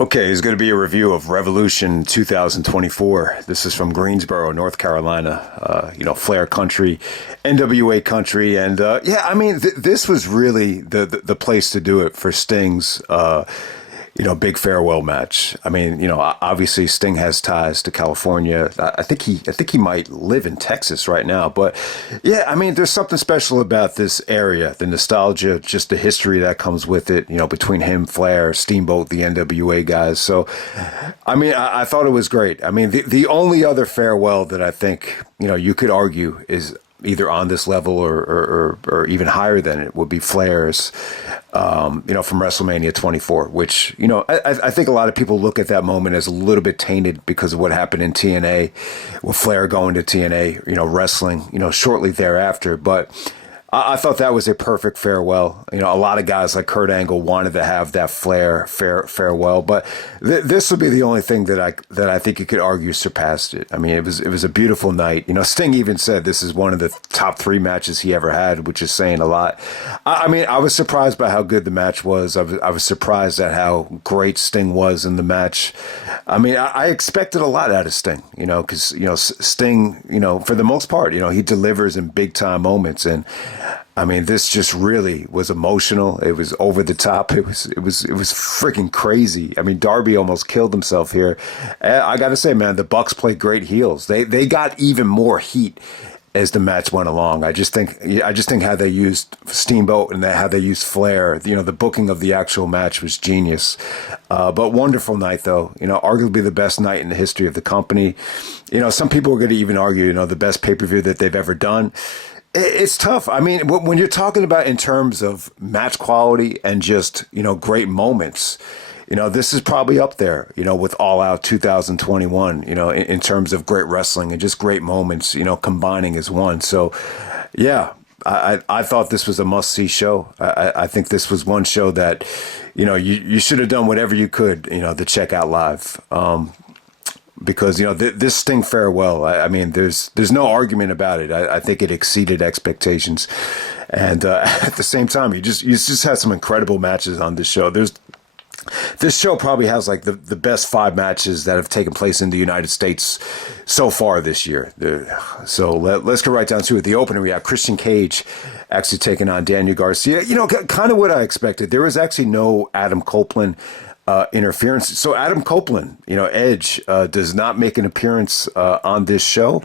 Okay, it's going to be a review of Revolution 2024. This is from Greensboro, North Carolina, Flair country, NWA country. And this was really the place to do it for Sting's, big farewell match. I mean, obviously Sting has ties to California. I think he might live in Texas right now. But yeah, I mean, there's something special about this area, the nostalgia, just the history that comes with it, between him, Flair, Steamboat, the NWA guys. So, I mean, I thought it was great. I mean, the only other farewell that I think, you could argue is either on this level or even higher than it would be Flair's, from WrestleMania 24, which, I think a lot of people look at that moment as a little bit tainted because of what happened in TNA, with Flair going to TNA, wrestling, shortly thereafter. But I thought that was a perfect farewell. A lot of guys like Kurt Angle wanted to have that Flair farewell, but this would be the only thing that I think you could argue surpassed it. I mean, it was a beautiful night. Sting even said this is one of the top 3 matches he ever had, which is saying a lot. I mean, I was surprised by how good the match was. I was surprised at how great Sting was in the match. I mean, I expected a lot out of Sting, because Sting, for the most part, he delivers in big time moments. And I mean, this just really was emotional. It was over the top. It was freaking crazy. I mean, Darby almost killed himself here. I got to say, man, the Bucks played great heels. They got even more heat as the match went along. I just think how they used Steamboat and how they used Flair. The booking of the actual match was genius. But wonderful night, though. Arguably the best night in the history of the company. Some people are going to even argue, the best pay-per-view that they've ever done. It's tough. I mean, when you're talking about in terms of match quality and just, great moments, this is probably up there, with All Out 2021, in terms of great wrestling and just great moments, combining as one. So, yeah, I thought this was a must-see show. I think this was one show that, you should have done whatever you could, to check out live. Because, this Sting farewell, I mean, there's no argument about it. I think it exceeded expectations. And at the same time, you just had some incredible matches on this show. This show probably has like the best 5 matches that have taken place in the United States so far this year. So let's go right down to it. The opener, we have Christian Cage actually taking on Daniel Garcia. Kind of what I expected. There was actually no Adam Copeland interference. So Adam Copeland, Edge, does not make an appearance on this show.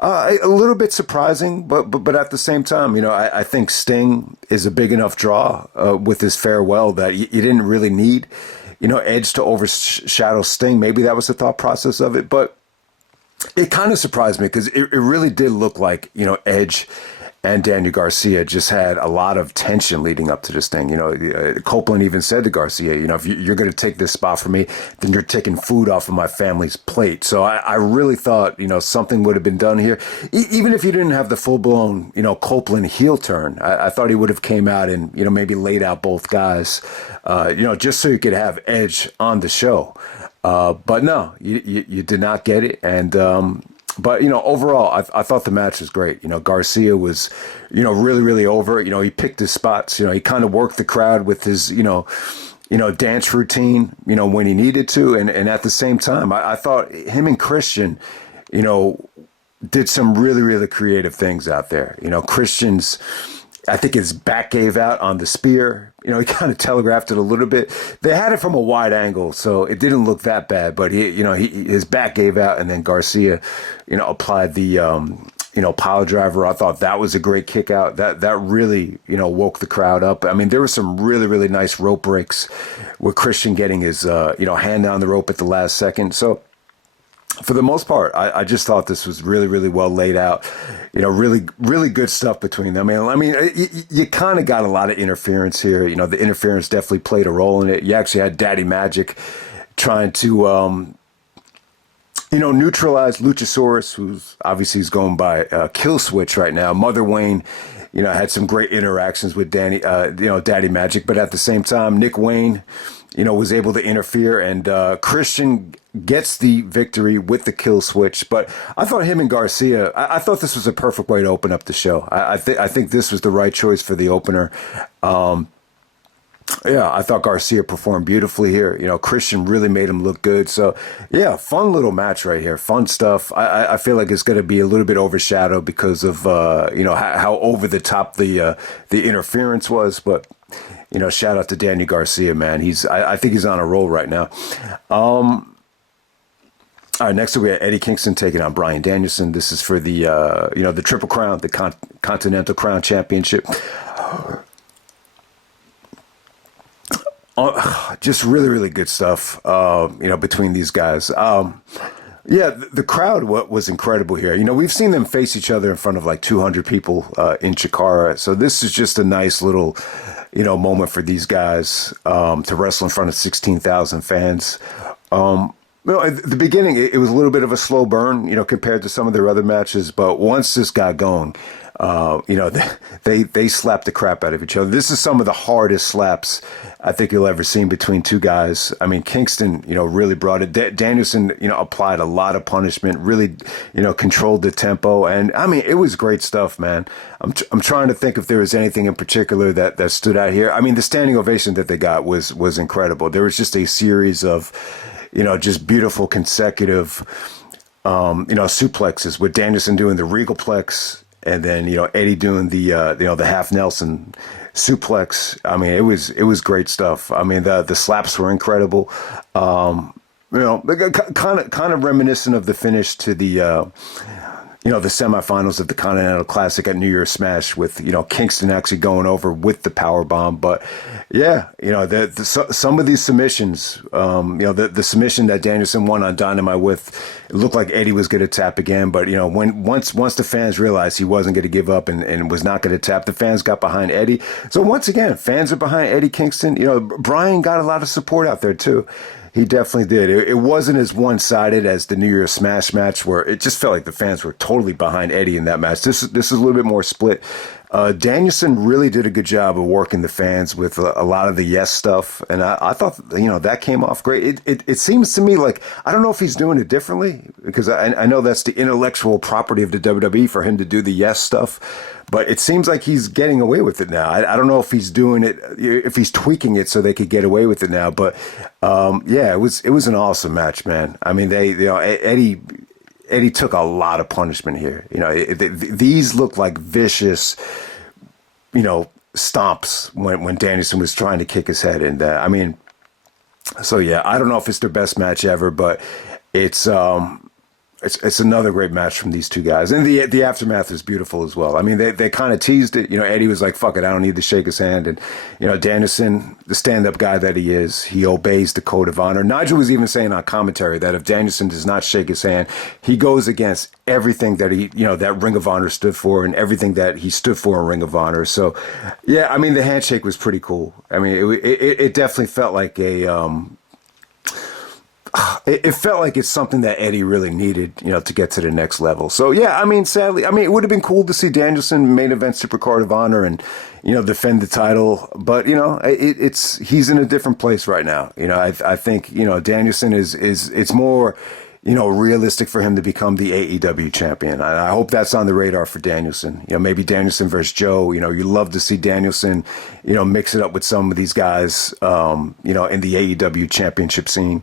A little bit surprising, but at the same time, I think Sting is a big enough draw with his farewell that you didn't really need, Edge to overshadow Sting. Maybe that was the thought process of it, but it kind of surprised me because it really did look like, Edge and Daniel Garcia just had a lot of tension leading up to this thing. Copeland even said to Garcia, if you're going to take this spot from me, then you're taking food off of my family's plate. So I really thought, something would have been done here. Even if you didn't have the full-blown, Copeland heel turn, I thought he would have came out and, maybe laid out both guys, just so you could have Edge on the show. But no, you did not get it. And, but, overall, I thought the match was great. Garcia was, really, really over. He picked his spots. He kind of worked the crowd with his, dance routine, when he needed to. And at the same time, I thought him and Christian, did some really, really creative things out there. Christian's, I think his back gave out on the spear. He kind of telegraphed it a little bit. They had it from a wide angle, so it didn't look that bad. But his back gave out, and then Garcia, applied the pile driver. I thought that was a great kick out. That really woke the crowd up. I mean, there were some really, really nice rope breaks with Christian getting his hand down the rope at the last second. So, for the most part, I just thought this was really, really well laid out. Really, really good stuff between them. I mean, you kind of got a lot of interference here. The interference definitely played a role in it. You actually had Daddy Magic trying to, neutralize Luchasaurus, who's obviously is going by Kill Switch right now. Mother Wayne, had some great interactions with Daddy Magic, but at the same time, Nick Wayne, was able to interfere, and Christian gets the victory with the kill switch. But I thought him and Garcia, I thought this was a perfect way to open up the show. I think this was the right choice for the opener. Yeah, I thought Garcia performed beautifully here. Christian really made him look good. So, yeah, fun little match right here. Fun stuff. I feel like it's going to be a little bit overshadowed because of how over the top the interference was. But shout out to Daniel Garcia, man. I think he's on a roll right now. All right, next up we have Eddie Kingston taking on Bryan Danielson. This is for the Triple Crown, the Continental Crown Championship. Just really, really good stuff, between these guys. Yeah, the crowd was incredible here. We've seen them face each other in front of like 200 people in Chikara. So this is just a nice little, moment for these guys to wrestle in front of 16,000 fans. At the beginning, it was a little bit of a slow burn, compared to some of their other matches. But once this got going, they slapped the crap out of each other. This is some of the hardest slaps I think you'll ever seen between two guys. I mean, Kingston, really brought it. Danielson, applied a lot of punishment, really, controlled the tempo. And I mean, it was great stuff, man. I'm trying to think if there was anything in particular that stood out here. I mean, the standing ovation that they got was incredible. There was just a series of, just beautiful consecutive, suplexes with Danielson doing the Regalplex and then, Eddie doing the half Nelson suplex. I mean, it was great stuff. I mean, the slaps were incredible. Kind of reminiscent of the finish to the the semifinals of the Continental Classic at New Year's Smash with, Kingston actually going over with the power bomb. But yeah, some of these submissions, the submission that Danielson won on Dynamite with, it looked like Eddie was going to tap again. But, once the fans realized he wasn't going to give up and was not going to tap, the fans got behind Eddie. So once again, fans are behind Eddie Kingston. Bryan got a lot of support out there too. He definitely did. It wasn't as one-sided as the New Year's Smash match, where it just felt like the fans were totally behind Eddie in that match. This is a little bit more split. Danielson really did a good job of working the fans with a lot of the yes stuff, and I thought that came off great. It seems to me like, I don't know if he's doing it differently, because I know that's the intellectual property of the WWE for him to do the yes stuff. But it seems like he's getting away with it now. I don't know if he's doing it, if he's tweaking it so they could get away with it now. But it was an awesome match, man. I mean, Eddie took a lot of punishment here. These look like vicious, stomps when Danielson was trying to kick his head. And I mean, so yeah, I don't know if it's their best match ever, but it's another great match from these two guys. And the aftermath is beautiful as well. I mean, they kind of teased it. Eddie was like, fuck it, I don't need to shake his hand. And, Danielson, the stand-up guy that he is, he obeys the code of honor. Nigel was even saying on commentary that if Danielson does not shake his hand, he goes against everything that that Ring of Honor stood for and everything that he stood for in Ring of Honor. So, yeah, I mean, the handshake was pretty cool. I mean, it definitely felt like it felt like it's something that Eddie really needed, to get to the next level. So, yeah, I mean, sadly, it would have been cool to see Danielson main event Supercard of Honor and, defend the title. But, he's in a different place right now. I think, Danielson it's more, realistic for him to become the AEW champion. I hope that's on the radar for Danielson. Maybe Danielson versus Joe. You love to see Danielson, mix it up with some of these guys, in the AEW championship scene.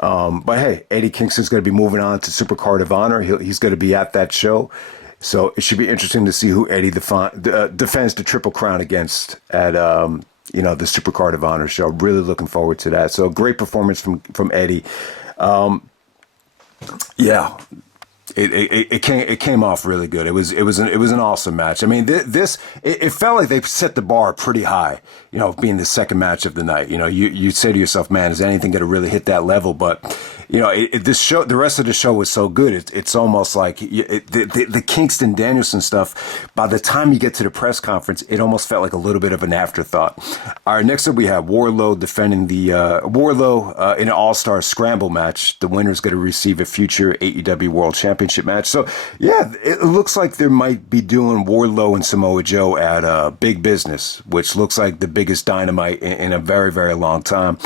But hey, Eddie Kingston's going to be moving on to Supercard of Honor. He's going to be at that show. So it should be interesting to see who Eddie defends the Triple Crown against at, the Supercard of Honor show. Really looking forward to that. So great performance from Eddie. Yeah. It came off really good. It was an awesome match. I mean, it felt like they set the bar pretty high, being the second match of the night. You say to yourself, man, is anything going to really hit that level? But, the rest of the show was so good. It's almost like the Kingston Danielson stuff, by the time you get to the press conference, it almost felt like a little bit of an afterthought. All right, next up we have Wardlow defending in an Allstar Scramble match. The winner is going to receive a future AEW World Championship match. So, yeah, it looks like they might be doing Wardlow and Samoa Joe at Big Business, which looks like the biggest Dynamite in a very, very long time.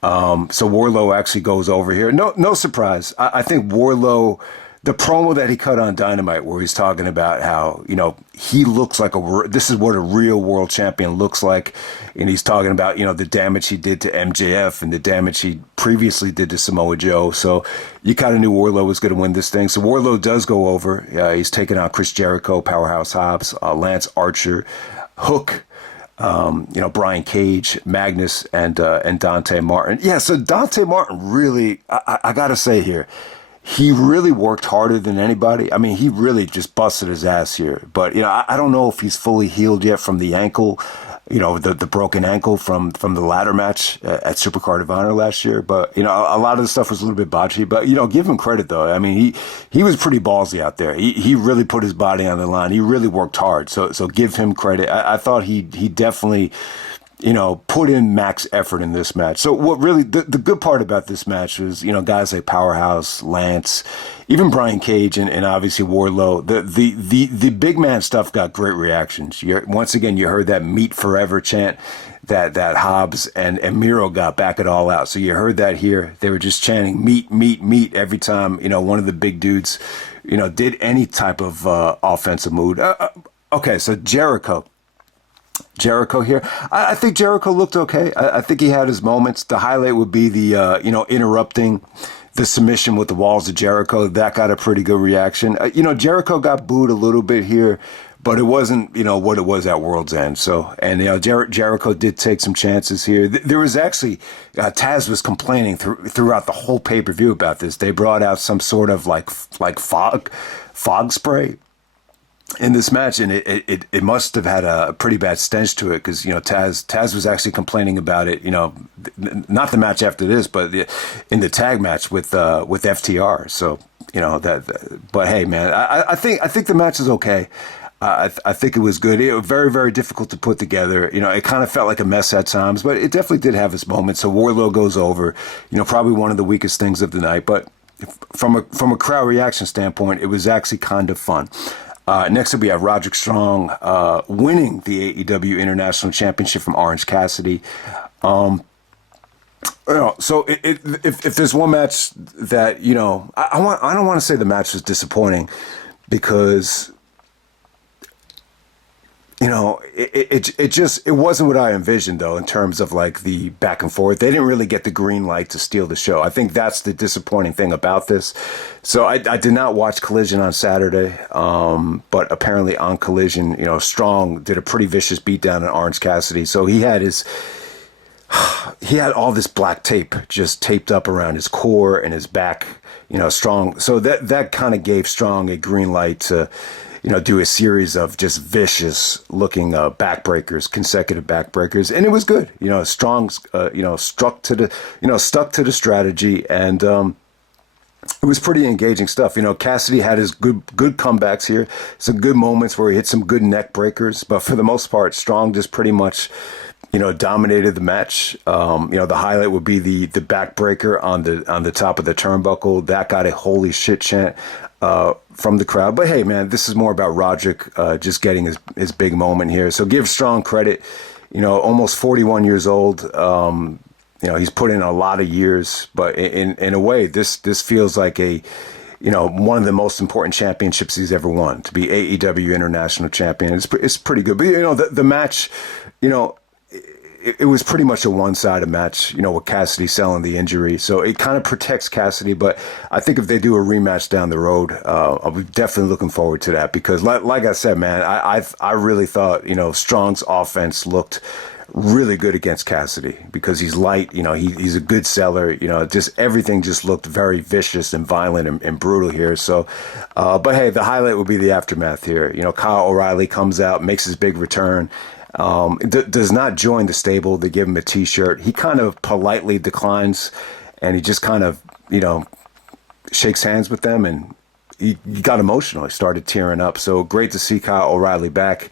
So Wardlow actually goes over here. No surprise. I think Wardlow the promo that he cut on Dynamite where he's talking about how, he looks like this is what a real world champion looks like. And he's talking about, the damage he did to MJF and the damage he previously did to Samoa Joe. So you kind of knew Wardlow was going to win this thing. So Wardlow does go over. He's taking out Chris Jericho, Powerhouse Hobbs, Lance Archer, Hook, Brian Cage, Magnus, and Dante Martin. Yeah, so Dante Martin really, I got to say here, he really worked harder than anybody. I mean, he really just busted his ass here. But, I don't know if he's fully healed yet from the ankle, the broken ankle from the ladder match at Supercard of Honor last year. But, a lot of the stuff was a little bit botchy. But, give him credit, though. I mean, he was pretty ballsy out there. He really put his body on the line. He really worked hard. So give him credit. I thought he definitely, put in max effort in this match. So what really, the good part about this match was, guys like Powerhouse, Lance, even Brian Cage and obviously Wardlow, the big man stuff got great reactions. Once again, you heard that meat forever chant that Hobbs and Miro got back at All Out. So you heard that here. They were just chanting meat, meat, meat every time, one of the big dudes, did any type of offensive move. Okay, so Jericho here. I think Jericho looked okay. I think he had his moments. The highlight would be the, interrupting the submission with the walls of Jericho. That got a pretty good reaction. Jericho got booed a little bit here, but it wasn't, what it was at World's End. So, and, Jericho did take some chances here. There was actually, Taz was complaining throughout the whole pay-per-view about this. They brought out some sort of like fog spray in this match, and it must have had a pretty bad stench to it because Taz was actually complaining about it. Not the match after this, but in the tag match with FTR. So but hey, man, I think the match is okay. I think it was good. It was very, very difficult to put together. It kind of felt like a mess at times, but it definitely did have its moments. So Wardlow goes over. Probably one of the weakest things of the night, but from a crowd reaction standpoint, it was actually kind of fun. Next up, we have Roderick Strong winning the AEW International Championship from Orange Cassidy. So if there's one match that I don't want to say the match was disappointing because it wasn't what I envisioned though in terms of like the back and forth. They didn't really get the green light to steal the show. I think that's the disappointing thing about this. So I did not watch Collision on Saturday, but apparently on Collision, Strong did a pretty vicious beatdown on Orange Cassidy. So he had all this black tape just taped up around his core and his back, Strong. So that kind of gave Strong a green light to do a series of just vicious looking backbreakers, consecutive backbreakers. And it was good. Strong, stuck to the strategy, and it was pretty engaging stuff. Cassidy had his good comebacks here, some good moments where he hit some good neck breakers, but for the most part, Strong just pretty much, dominated the match. The highlight would be the backbreaker on the top of the turnbuckle. That got a holy shit chant from the crowd. But hey, man, this is more about Roderick just getting his big moment here. So give Strong credit. Almost 41 years old. He's put in a lot of years, but in a way, this feels like one of the most important championships he's ever won. To be AEW International Champion, it's pretty good. But the match, it was pretty much a one-sided match, with Cassidy selling the injury. So it kind of protects Cassidy, but I think if they do a rematch down the road, I'll be definitely looking forward to that because like I said, man, I really thought, Strong's offense looked really good against Cassidy because he's light, he's a good seller, just everything just looked very vicious and violent and brutal here. So, but hey, the highlight would be the aftermath here. Kyle O'Reilly comes out, makes his big return. Does not join the stable. They give him a t-shirt. He kind of politely declines and he just kind of, shakes hands with them and he got emotional. He started tearing up. So great to see Kyle O'Reilly back.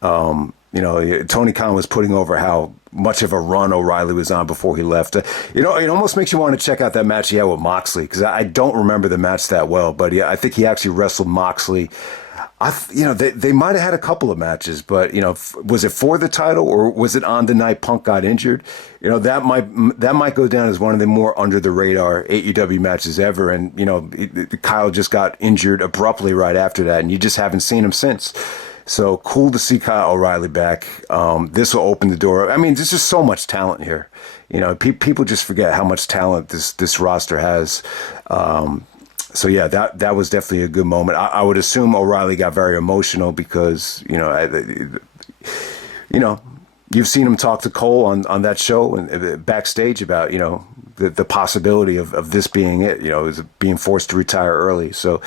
Tony Khan was putting over how much of a run O'Reilly was on before he left. It almost makes you want to check out that match he had with Moxley because I don't remember the match that well, but yeah, I think he actually wrestled Moxley They might have had a couple of matches, but was it for the title or was it on the night Punk got injured? That might go down as one of the more under the radar AEW matches ever. And Kyle just got injured abruptly right after that, and you just haven't seen him since. So cool to see Kyle O'Reilly back. This will open the door. I mean, there's just so much talent here. People just forget how much talent this roster has. So yeah, that was definitely a good moment. I would assume O'Reilly got very emotional because you've seen him talk to Cole on that show and backstage about the possibility of this being it. Is being forced to retire early. So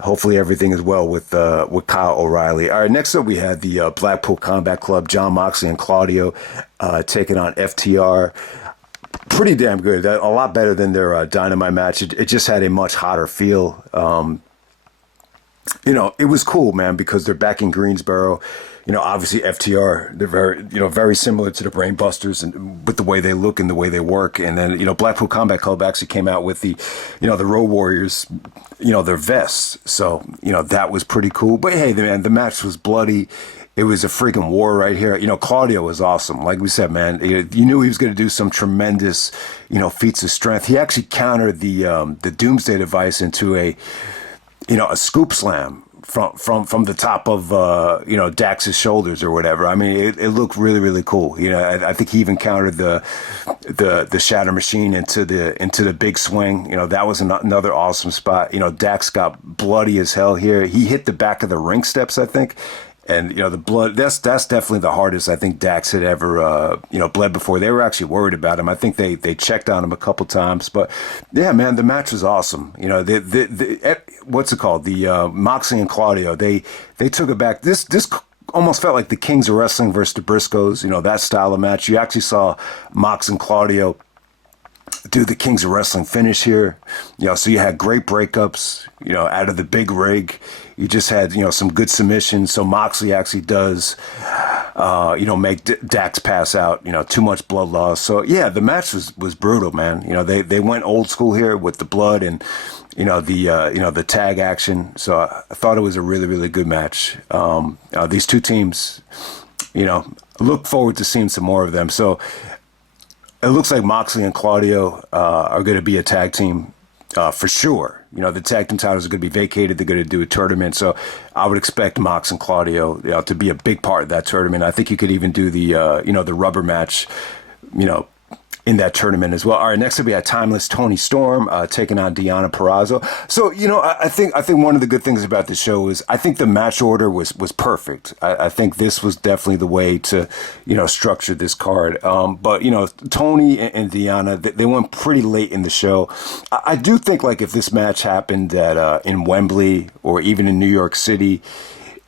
hopefully everything is well with Kyle O'Reilly. All right, next up we had the Blackpool Combat Club, Jon Moxley and Claudio taking on FTR. Pretty damn good. A lot better than their Dynamite match. It just had a much hotter feel. It was cool, man, because they're back in Greensboro. Obviously FTR, they're very similar to the Brainbusters and with the way they look and the way they work. And then, Blackpool Combat Club actually came out with the Road Warriors, their vests. So, that was pretty cool. But hey, man, the match was bloody. It was a freaking war right here. Claudio was awesome. Like we said, man, you knew he was going to do some tremendous, feats of strength. He actually countered the Doomsday Device into a scoop slam from the top of Dax's shoulders or whatever. I mean, it looked really, really cool. I think he even countered the Shatter Machine into the big swing. That was another awesome spot. Dax got bloody as hell here. He hit the back of the ring steps, I think. And, the blood, that's definitely the hardest I think Dax had ever, bled before. They were actually worried about him. I think they checked on him a couple times. But, yeah, man, the match was awesome. What's it called? The Moxley and Claudio, they took it back. This almost felt like the Kings of Wrestling versus the Briscoes, that style of match. You actually saw Mox and Claudio do the Kings of Wrestling finish here. So you had great breakups, out of the big rig. You just had, some good submissions. So Moxley actually does, make Dax pass out, too much blood loss. So yeah, the match was brutal, man. They went old school here with the blood and, the tag action. So I thought it was a really, really good match. These two teams, look forward to seeing some more of them. So it looks like Moxley and Claudio are going to be a tag team for sure. The tag team titles are going to be vacated. They're going to do a tournament. So I would expect Mox and Claudio to be a big part of that tournament. I think you could even do the, the rubber match, in that tournament as well. All right, next up we had Timeless Toni Storm taking on Deonna Purazzo. So, I think one of the good things about the show is I think the match order was perfect. I think this was definitely the way to, structure this card. But, Toni and Deonna, they went pretty late in the show. I do think, like, if this match happened in Wembley or even in New York City,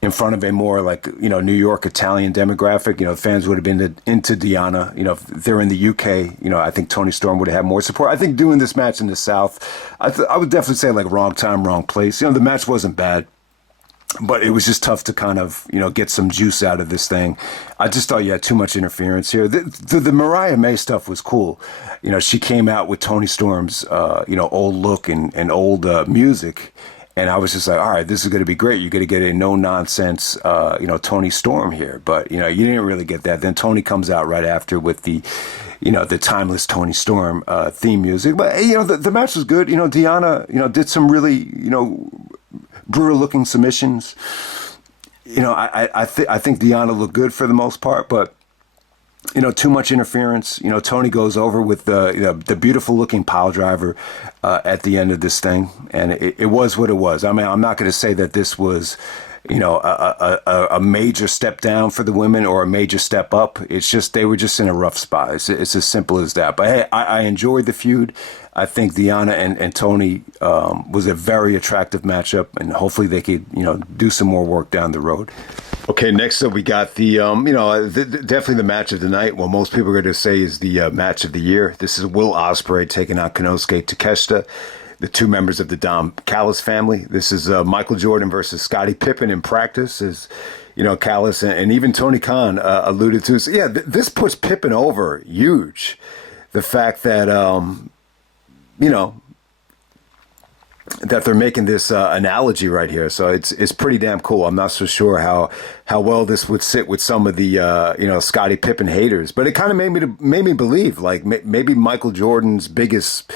in front of a more like, New York Italian demographic, fans would have been into Deonna. If they're in the UK, I think Toni Storm would have had more support. I think doing this match in the South, I would definitely say like wrong time, wrong place. The match wasn't bad, but it was just tough to kind of, get some juice out of this thing. I just thought you had too much interference here. The Mariah May stuff was cool. She came out with Toni Storm's, old look and old music. And I was just like, all right, this is going to be great. You're going to get a no-nonsense, Toni Storm here. But, you didn't really get that. Then Toni comes out right after with the, the Timeless Toni Storm theme music. But, the match was good. Deonna, did some really, brutal-looking submissions. I think Deonna looked good for the most part, but too much interference. Toni goes over with the beautiful looking pile driver at the end of this thing, and it was what it was. I mean, I'm not going to say that this was, a major step down for the women or a major step up. It's just they were just in a rough spot. It's as simple as that. But hey, I enjoyed the feud. I think Deonna and Toni was a very attractive matchup, and hopefully they could, do some more work down the road. Okay, next up we got the, definitely the match of the night. Well, most people are going to say is the match of the year. This is Will Ospreay taking on Konosuke Takeshita, the two members of the Dom Callis family. This is Michael Jordan versus Scottie Pippen in practice, as Callis and even Tony Khan alluded to. So yeah, this puts Pippen over huge. The fact that that they're making this analogy right here. So it's pretty damn cool. I'm not so sure how well this would sit with some of the Scottie Pippen haters, but it kind of made me believe like maybe Michael Jordan's biggest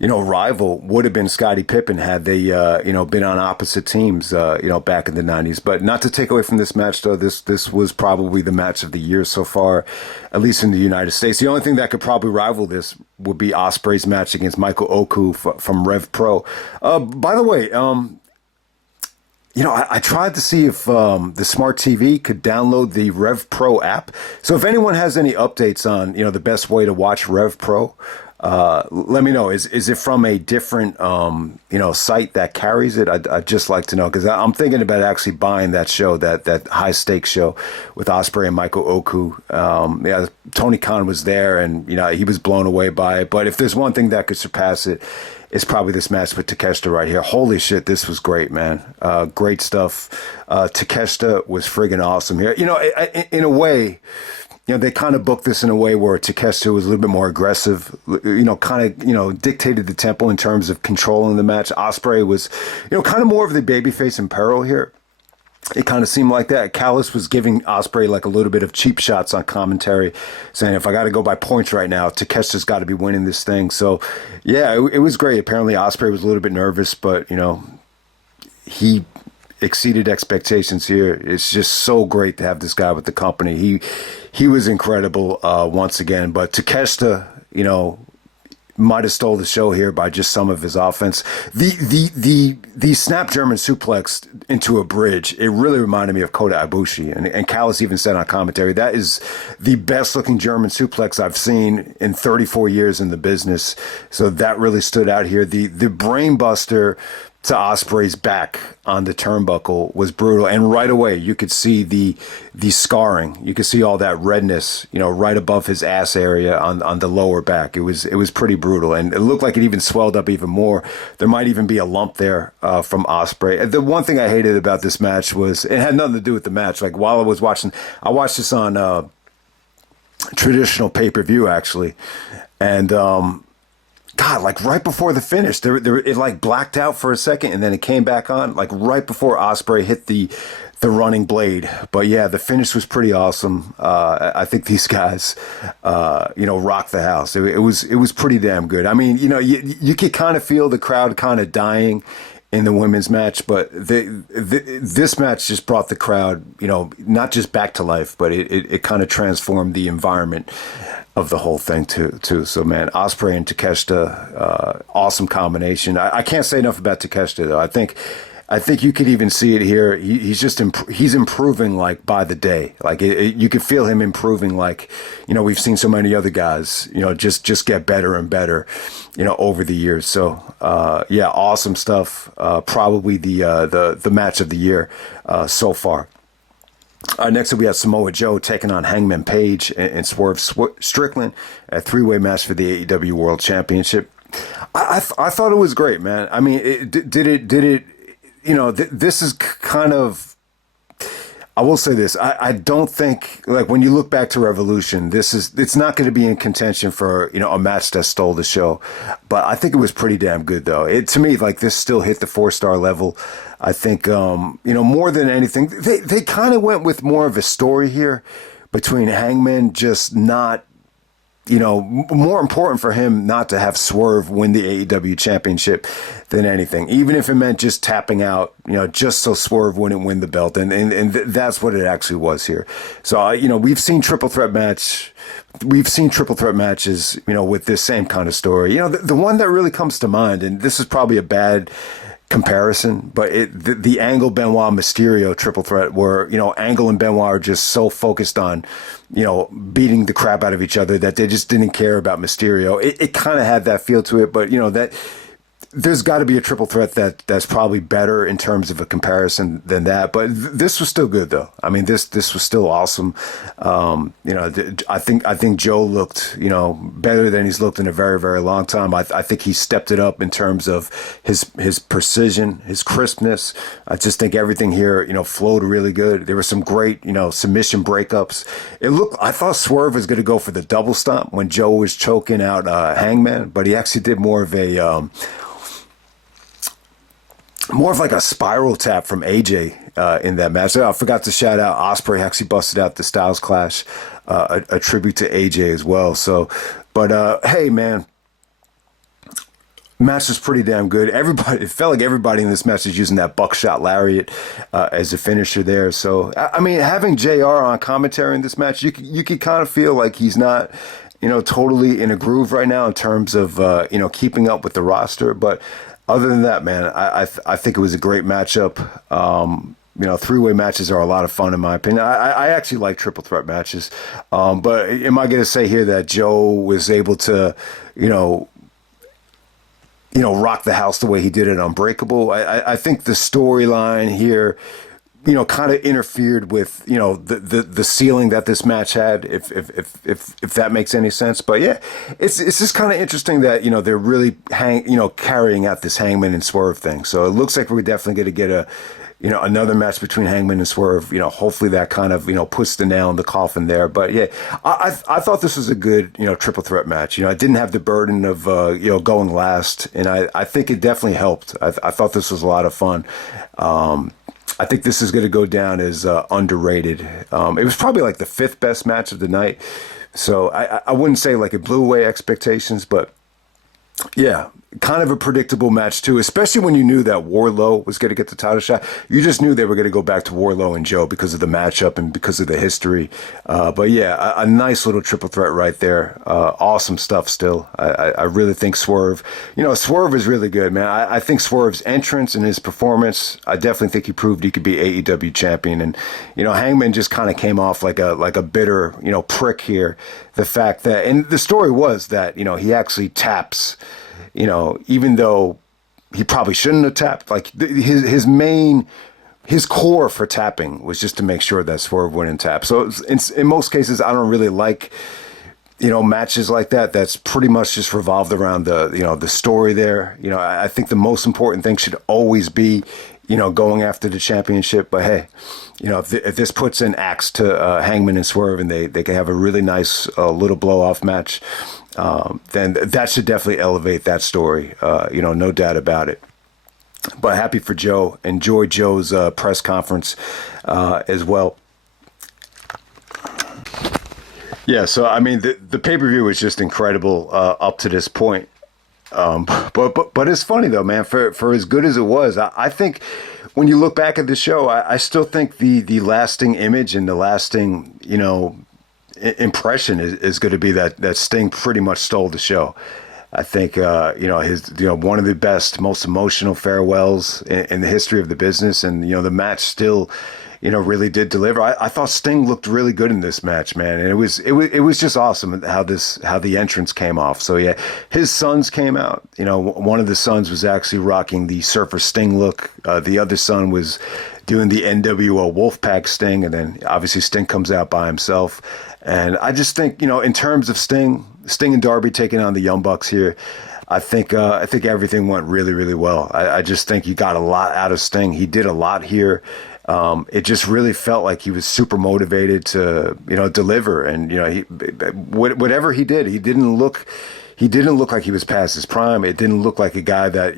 rival would have been Scottie Pippen had they been on opposite teams back in the 90s. But not to take away from this match though, this was probably the match of the year so far, at least in the United States. The only thing that could probably rival this would be Ospreay's match against Michael Oku from Rev Pro. By the way, I tried to see if the smart TV could download the Rev Pro app. So if anyone has any updates on the best way to watch Rev Pro, let me know. Is it from a different site that carries it? I'd just like to know, because I'm thinking about actually buying that show, that high stakes show with Ospreay and Michael Oku. Tony Khan was there, and he was blown away by it. But if there's one thing that could surpass it, it's probably this match with Takeshita right here. Holy shit, this was great, man. Great stuff. Takeshita was friggin' awesome here. In a way, they kind of booked this in a way where Takeshita was a little bit more aggressive, dictated the tempo in terms of controlling the match. Ospreay was, kind of more of the babyface in peril here. It kind of seemed like that. Callis was giving Ospreay like a little bit of cheap shots on commentary, saying, if I got to go by points right now, Takeshita's got to be winning this thing. So, yeah, it was great. Apparently, Ospreay was a little bit nervous, but, he exceeded expectations here. It's just so great to have this guy with the company. He was incredible once again. But Takeshita, might have stole the show here by just some of his offense. The snap German suplex into a bridge, it really reminded me of Kota Ibushi. And Callis even said on commentary, that is the best looking German suplex I've seen in 34 years in the business. So that really stood out here. The brain buster to Ospreay's back on the turnbuckle was brutal, and right away you could see the scarring. You could see all that redness, right above his ass area on the lower back. It was pretty brutal, and it looked like it even swelled up even more. There might even be a lump there from Ospreay. The one thing I hated about this match was it had nothing to do with the match. Like while I was watching, I watched this on traditional pay-per-view actually, and God, like right before the finish, it like blacked out for a second, and then it came back on, like right before Ospreay hit the running blade. But yeah, the finish was pretty awesome. I think these guys, rocked the house. It was pretty damn good. I mean, you could kind of feel the crowd kind of dying in the women's match, but this match just brought the crowd, not just back to life, but it kind of transformed the environment of the whole thing too. So man, Ospreay and Takeshita, awesome combination. I can't say enough about Takeshita though. I think you could even see it here. He's improving like by the day. Like you could feel him improving. Like we've seen so many other guys. Just get better and better. Over the years. So yeah, awesome stuff. Probably the match of the year so far. Next up, we have Samoa Joe taking on Hangman Page and Swerve Strickland, a three-way match for the AEW World Championship. I thought it was great, man. I mean, did it? This is kind of. I will say this. I don't think, like, when you look back to Revolution, it's not going to be in contention for, a match that stole the show. But I think it was pretty damn good, though. To me, like, this still hit the 4-star level. I think, more than anything, they kind of went with more of a story here between Hangman just not, more important for him not to have Swerve win the AEW championship than anything, even if it meant just tapping out, just so Swerve wouldn't win the belt. And that's what it actually was here. So, we've seen triple threat matches, with this same kind of story. The one that really comes to mind, and this is probably a bad comparison, but the Angle Benoit Mysterio triple threat where Angle and Benoit are just so focused on beating the crap out of each other that they just didn't care about Mysterio. It kind of had that feel to it, but that there's got to be a triple threat that's probably better in terms of a comparison than that. But this was still good though. I mean, this was still awesome. I think Joe looked better than he's looked in a very, very long time. I think he stepped it up in terms of his precision, his crispness. I just think everything here flowed really good. There were some great submission breakups. I thought Swerve was going to go for the double stomp when Joe was choking out Hangman, but he actually did more of a more of like a spiral tap from AJ in that match. I forgot to shout out Ospreay actually busted out the Styles Clash, a tribute to AJ as well. So, but hey, man, match was pretty damn good. It felt like everybody in this match is using that buckshot lariat as a finisher there. So, I mean, having JR on commentary in this match, you could kind of feel like he's not, totally in a groove right now in terms of, keeping up with the roster. But other than that, man, I think it was a great matchup. Three-way matches are a lot of fun in my opinion. I actually like triple threat matches. But am I going to say here that Joe was able to, rock the house the way he did it Unbreakable? I think the storyline here, kind of interfered with, the ceiling that this match had, if that makes any sense. But yeah, it's just kind of interesting that, they're really carrying out this Hangman and Swerve thing. So it looks like we're definitely going to get another match between Hangman and Swerve. Hopefully that kind of, puts the nail in the coffin there. But yeah, I thought this was a good, triple threat match. I didn't have the burden of, going last, and I think it definitely helped. I thought this was a lot of fun. I think this is going to go down as underrated. It was probably like the fifth best match of the night. So I wouldn't say like it blew away expectations, but yeah, kind of a predictable match too, especially when you knew that Wardlow was going to get the title shot. You just knew they were going to go back to Wardlow and Joe because of the matchup and because of the history. But yeah, a nice little triple threat right there. Awesome stuff still. I really think Swerve, Swerve is really good, man. I think Swerve's entrance and his performance, I definitely think he proved he could be AEW champion. And, Hangman just kind of came off like a bitter, prick here. The fact that, and the story was that, he actually taps, even though he probably shouldn't have tapped. Like his core for tapping was just to make sure that Swerve wouldn't tap. So in most cases, I don't really like, matches like that. That's pretty much just revolved around the story there. I think the most important thing should always be, going after the championship. But hey, if this puts an axe to Hangman and Swerve and they can have a really nice little blow-off match, then that should definitely elevate that story. No doubt about it. But happy for Joe. Enjoy Joe's press conference as well. Yeah, so I mean, the pay-per-view was just incredible up to this point. But it's funny though, man. For as good as it was, I think when you look back at the show, I still think the lasting image and the lasting impression is going to be that Sting pretty much stole the show. I think his one of the best, most emotional farewells in the history of the business, and the match still really did deliver. I thought Sting looked really good in this match, man, and it was just awesome how the entrance came off. So yeah, his sons came out. One of the sons was actually rocking the Surfer Sting look. The other son was doing the NWO Wolfpack Sting, and then obviously Sting comes out by himself. And I just think in terms of Sting and Darby taking on the Young Bucks here, I think everything went really, really well. I just think you got a lot out of Sting. He did a lot here. It just really felt like he was super motivated to, deliver. And, whatever he did, he didn't look like he was past his prime. It didn't look like a guy that,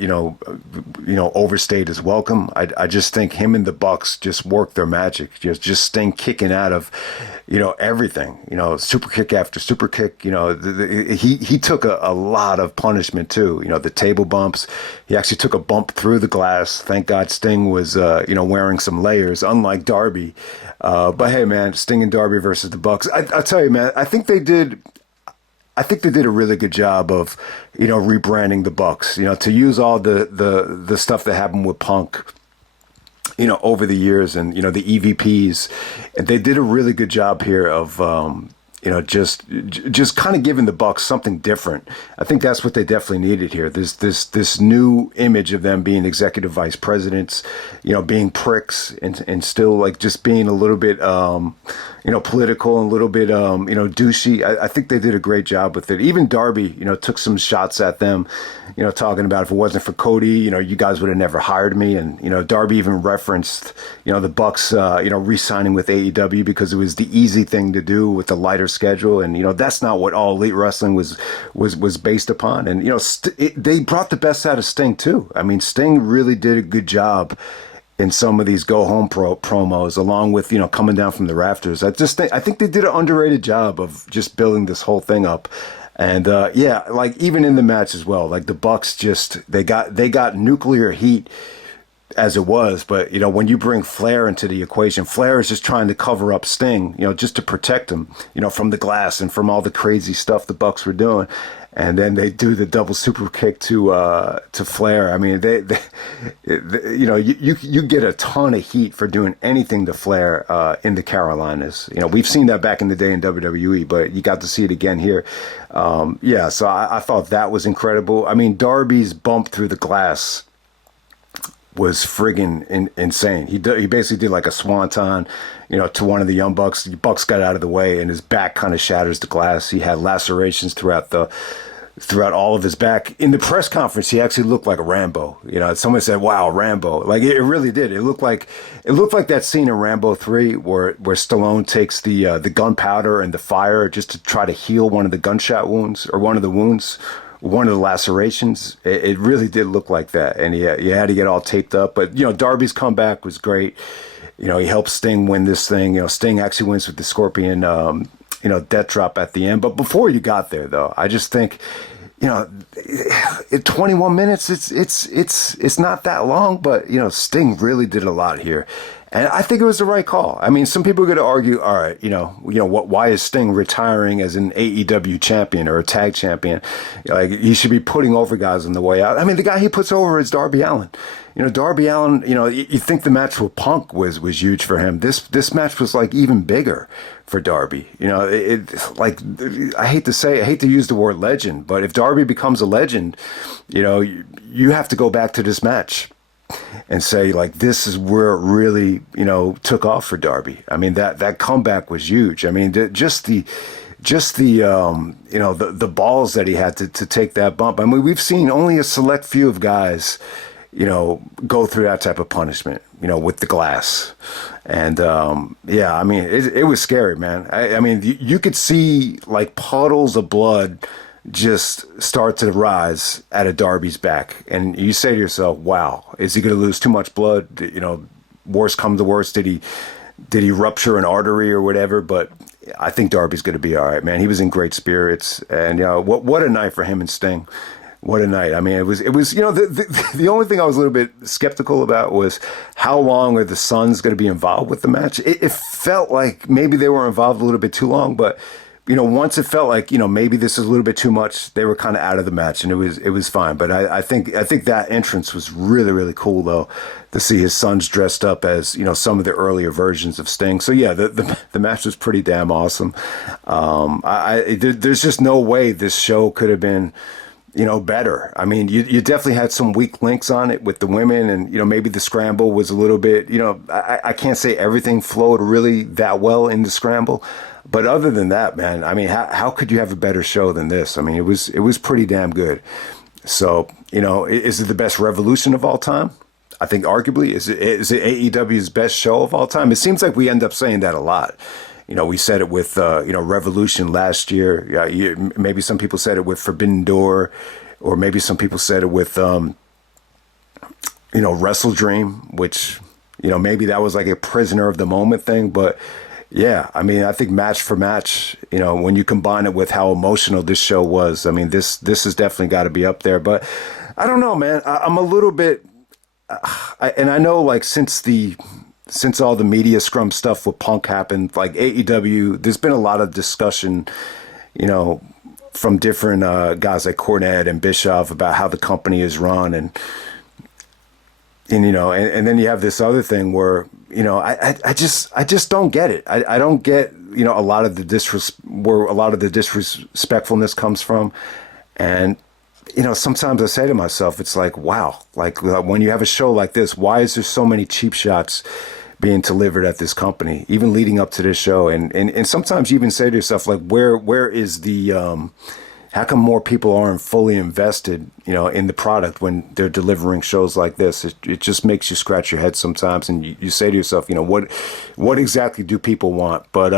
overstayed his welcome. I just think him and the Bucks just worked their magic. Just Sting kicking out of, everything, super kick after super kick. He took a lot of punishment too. The table bumps. He actually took a bump through the glass. Thank God Sting was, wearing some layers, unlike Darby. But hey, man, Sting and Darby versus the Bucks. I tell you, man, I think they did a really good job of, rebranding the Bucks, to use all the stuff that happened with Punk, over the years, and, the EVPs. And they did a really good job here of, just kind of giving the Bucks something different. I think that's what they definitely needed here. This new image of them being executive vice presidents, being pricks and still like just being a little bit, political and a little bit, douchey. I think they did a great job with it. Even Darby, took some shots at them, talking about if it wasn't for Cody, you guys would have never hired me. And, Darby even referenced, the Bucks, re-signing with AEW because it was the easy thing to do with the lighter schedule, and that's not what All Elite Wrestling was based upon. And they brought the best out of Sting too. I mean, Sting really did a good job in some of these go home promos, along with coming down from the rafters. I think they did an underrated job of just building this whole thing up. And like even in the match as well, like the Bucks they got nuclear heat as it was, but when you bring Flair into the equation, Flair is just trying to cover up Sting, just to protect him, from the glass and from all the crazy stuff the Bucks were doing. And then they do the double super kick to Flair. I mean, you get a ton of heat for doing anything to Flair in the Carolinas. We've seen that back in the day in WWE, but you got to see it again here. So I thought that was incredible. I mean, Darby's bump through the glass was friggin' insane. He basically did like a swanton, to one of the Young Bucks. The Bucks got out of the way, and his back kind of shatters the glass. He had lacerations throughout all of his back. In the press conference, he actually looked like a Rambo. Someone said, "Wow, Rambo!" Like it really did. It looked like that scene in Rambo 3 where Stallone takes the gunpowder and the fire just to try to heal one of the gunshot wounds or one of the wounds. One of the lacerations, it really did look like that, and he had to get all taped up. But Darby's comeback was great. He helped Sting win this thing. Sting actually wins with the Scorpion, death drop at the end. But before you got there, though, I just think, at 21 minutes, it's not that long, but Sting really did a lot here. And I think it was the right call. I mean, some people are going to argue, all right, why is Sting retiring as an AEW champion or a tag champion? Like, he should be putting over guys on the way out. I mean, the guy he puts over is Darby Allin. Darby Allin, you think the match with Punk was huge for him. This match was like even bigger for Darby. I hate to use the word legend, but if Darby becomes a legend, you have to go back to this match and say, like, this is where it really, took off for Darby. I mean, that comeback was huge. I mean, just the balls that he had to take that bump. I mean, we've seen only a select few of guys, go through that type of punishment, with the glass. And, I mean, it was scary, man. I mean, you could see like puddles of blood just start to rise out of Darby's back. And you say to yourself, wow, is he going to lose too much blood? Worst come to worst, did he rupture an artery or whatever? But I think Darby's going to be all right, man. He was in great spirits. And, what a night for him and Sting. What a night. I mean, it was the only thing I was a little bit skeptical about was how long are the Sons going to be involved with the match? It felt like maybe they were involved a little bit too long, but once it felt like, maybe this is a little bit too much, they were kind of out of the match, and it was fine. But I think that entrance was really, really cool, though, to see his sons dressed up as, some of the earlier versions of Sting. So yeah, the match was pretty damn awesome. There's just no way this show could have been, better. I mean, you definitely had some weak links on it with the women, and, maybe the scramble was a little bit, I can't say everything flowed really that well in the scramble. But other than that, man, I mean, how could you have a better show than this? I mean, it was pretty damn good. So, is it the best Revolution of all time? I think arguably. Is it AEW's best show of all time? It seems like we end up saying that a lot. We said it with, Revolution last year. Maybe some people said it with Forbidden Door, or maybe some people said it with, Wrestle Dream, which, maybe that was like a prisoner of the moment thing, but yeah, I mean, I think match for match, when you combine it with how emotional this show was, I mean, this has definitely got to be up there. But I don't know, man. I'm a little bit, and I know, like, since all the media scrum stuff with Punk happened, like AEW, there's been a lot of discussion, from different guys like Cornette and Bischoff about how the company is run, and then you have this other thing where, I just don't get it. I don't get, a lot of the disrespectfulness comes from. And, sometimes I say to myself, it's like, wow, like when you have a show like this, why is there so many cheap shots being delivered at this company, even leading up to this show? And sometimes you even say to yourself, like, where is the, how come more people aren't fully invested, in the product when they're delivering shows like this? It just makes you scratch your head sometimes, and you say to yourself, what exactly do people want? But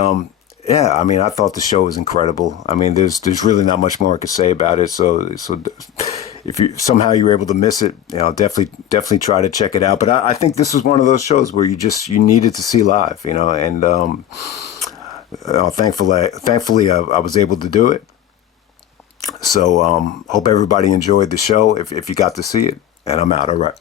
Yeah, I mean, I thought the show was incredible. I mean, there's really not much more I could say about it. So if you somehow you were able to miss it, definitely try to check it out. But I think this was one of those shows where you needed to see live, and thankfully I was able to do it. So hope everybody enjoyed the show if you got to see it. And I'm out. All right.